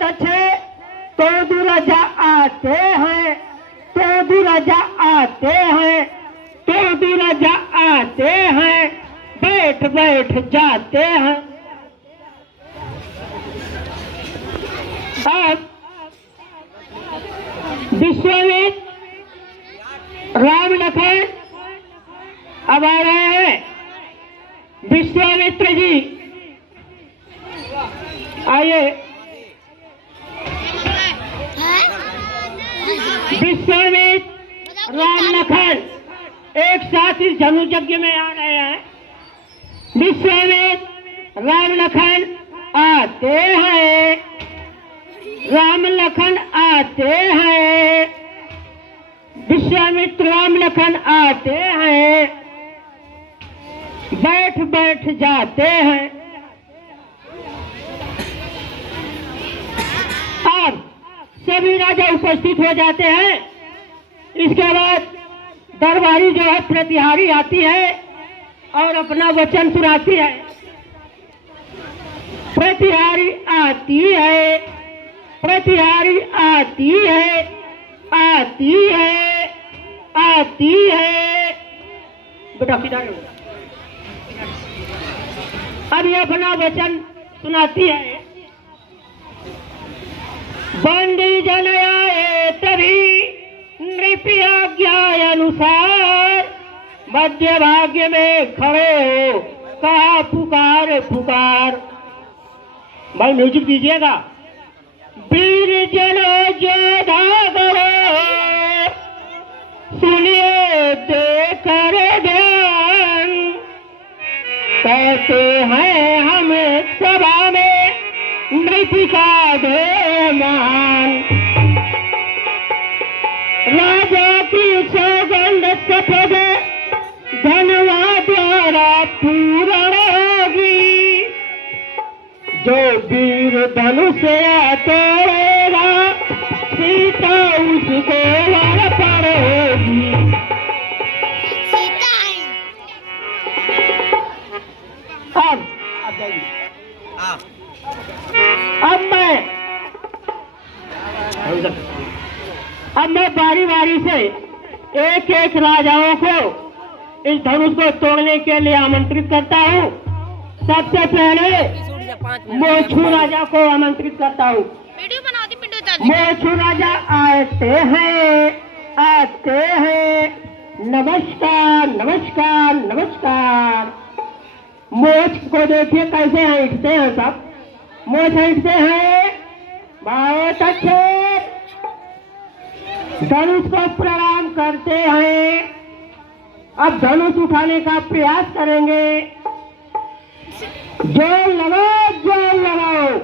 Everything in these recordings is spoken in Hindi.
बहुत अच्छे। तो राजा आते हैं, तो राजा आते हैं, तो राजा आते हैं, बैठ बैठ जाते हैं। अब विश्वामित्र राम लखन अब आ रहे हैं। विश्वामित्र जी आइए। विश्वामित्र राम लखन एक साथ इस धनु यज्ञ में आ रहे हैं। विश्वामित्र राम लखन आते हैं, राम लखन आते हैं, विश्वामित्र राम लखन आते हैं, बैठ बैठ जाते हैं। अब सभी राजा उपस्थित हो जाते हैं। इसके बाद दरबारी जो है प्रतिहारी आती है और अपना वचन सुनाती है। प्रतिहारी आती है, प्रतिहारी आती है, आती है, आती है। बेटा किधर हो? अब ये अपना वचन सुनाती है। बंदी जन आए तभी नृपि आज्ञा अनुसार, मध्य भाग्य में खड़े हो कहा पुकार पुकार। भाई म्यूजिक दीजिएगा। वीर जन जोधा गढ़ो, सुनिए देकर ध्यान, कहते हैं हम सभा में नृपि का दे मान। राजा की सौगंध सफेद धनवा द्वारा पूर्ण होगी, जो वीर धनुष तोड़ेगा सीता उसको वर पड़ेगी। अब मैं बारी बारी से एक एक राजाओं को इस धनुष को तोड़ने के लिए आमंत्रित करता हूँ। सबसे पहले मोछू राजा को आमंत्रित करता हूँ। मोछू राजा आते हैं, आते हैं। नमस्कार नमस्कार नमस्कार। मोछ को देखिए कैसे ऐंठते हैं सब। मोछ ऐंठते हैं, बहुत अच्छे। धनुष को प्रणाम करते हैं। अब धनुष उठाने का प्रयास करेंगे। जोर लगाओ, जोर लगाओ।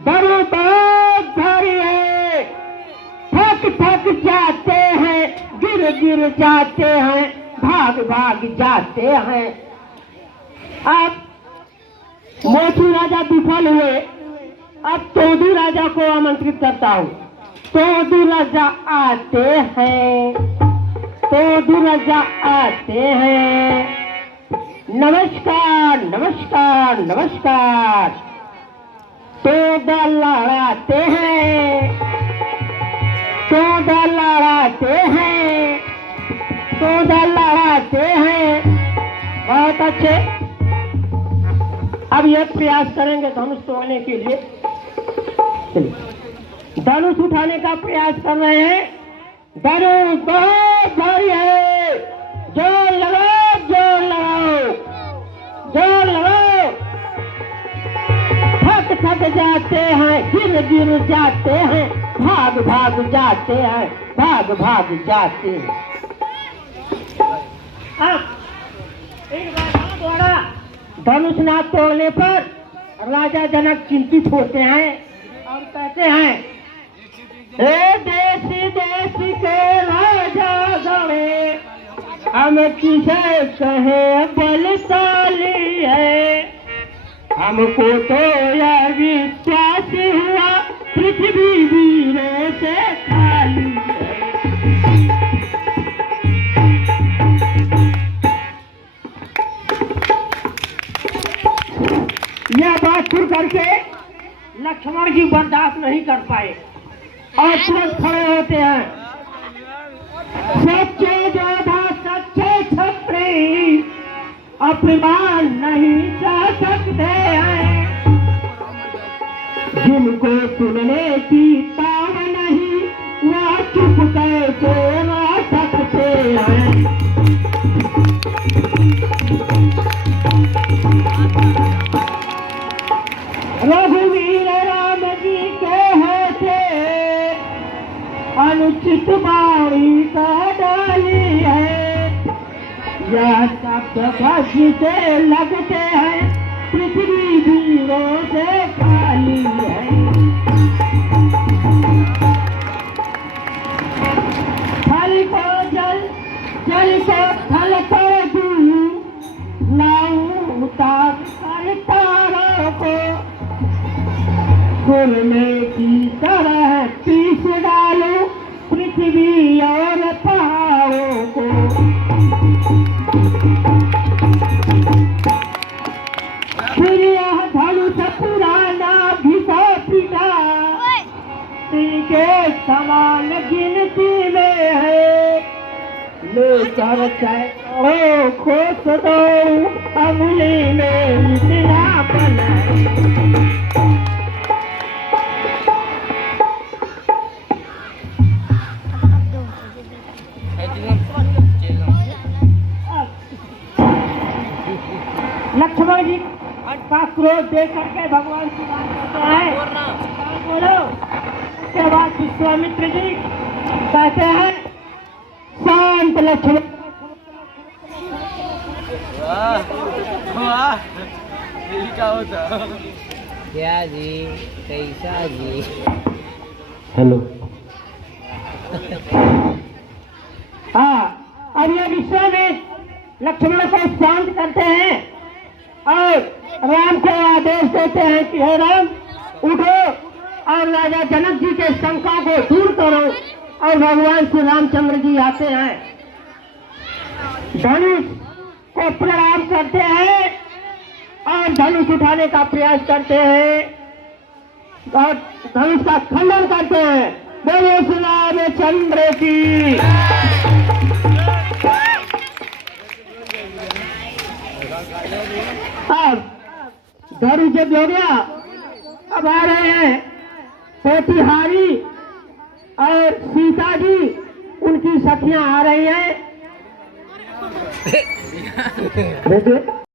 धनुष बहुत भारी है। थक थक जाते हैं, गिर गिर जाते हैं, भाग भाग जाते हैं। अब मोछू राजा विफल हुए। अब तोदू राजा को आमंत्रित करता हूँ। तोदू राजा आते हैं, तोदू राजा आते हैं। नमस्कार नमस्कार नमस्कार। तोदा लड़ाते हैं, तोदा लड़ाते हैं, तोदा लड़ाते हैं। बहुत अच्छे। अब यह प्रयास करेंगे धनुष तोड़ने के लिए। धनुष उठाने का प्रयास कर रहे हैं। धनुष बहुत भारी है। जोर लगाओ, जोर लगाओ, जोर लगाओ। थक थक जाते हैं, गिर गिर जाते हैं, भाग भाग जाते हैं, भाग भाग जाते हैं। अब इन राजाओं द्वारा धनुष ना तोड़ने पर राजा जनक चिंतित होते हैं और कहते हैं, हे देसी देसी के राजा गणे, हम किसे कहे बलशाली है। हमको तो यह विश्वास हुआ पृथ्वी वीरों से खाली है। यह बात सुन करके लक्ष्मण जी बर्दाश्त नहीं कर पाए और तुरंत खड़े होते हैं। सच्चे योद्धा सच्चे छत्री अपमान नहीं सह सकते हैं, जिनको सुनने की ताव नहीं वह चुप कैसे रह सकते हैं। रघुवीर राम जी के होते अनुचित बाणी का डाली है, यह सब भज से लगते हैं पृथ्वी वीरों से खाली है। थल को जल जल को थल कर दूं, लाऊं उतार कर तारों को, गुलमे की तरह पीस डालूं पृथ्वी और पहाड़ों को। फिर यह धनुष पुराना घिसा पिटा इनके समान गिनती में है, लेकर चैनों खोस दो अंगुली में इतना बल है। लक्ष्मण जी का क्रोध देख करके भगवान की बात करते हैं। बोलो। उसके बाद विश्वामित्र जी कहते हैं शांत लक्ष्मण। क्या होता क्या जी कैसा जी। हेलो। हाँ, अब ये विश्वामित्र लक्ष्मण को शांत करते हैं और राम को आदेश देते हैं कि हे राम उठो और राजा जनक जी के शंका को दूर करो। और भगवान श्री रामचंद्र जी आते हैं, धनुष को प्रणाम करते हैं और धनुष उठाने का प्रयास करते हैं और धनुष का खंडन करते हैं। बोलो श्री रामचंद्र की। अब धनुष जब हो गया, अब आ रहे हैं पोतीहारी और सीता जी, उनकी सखियां आ रही हैं।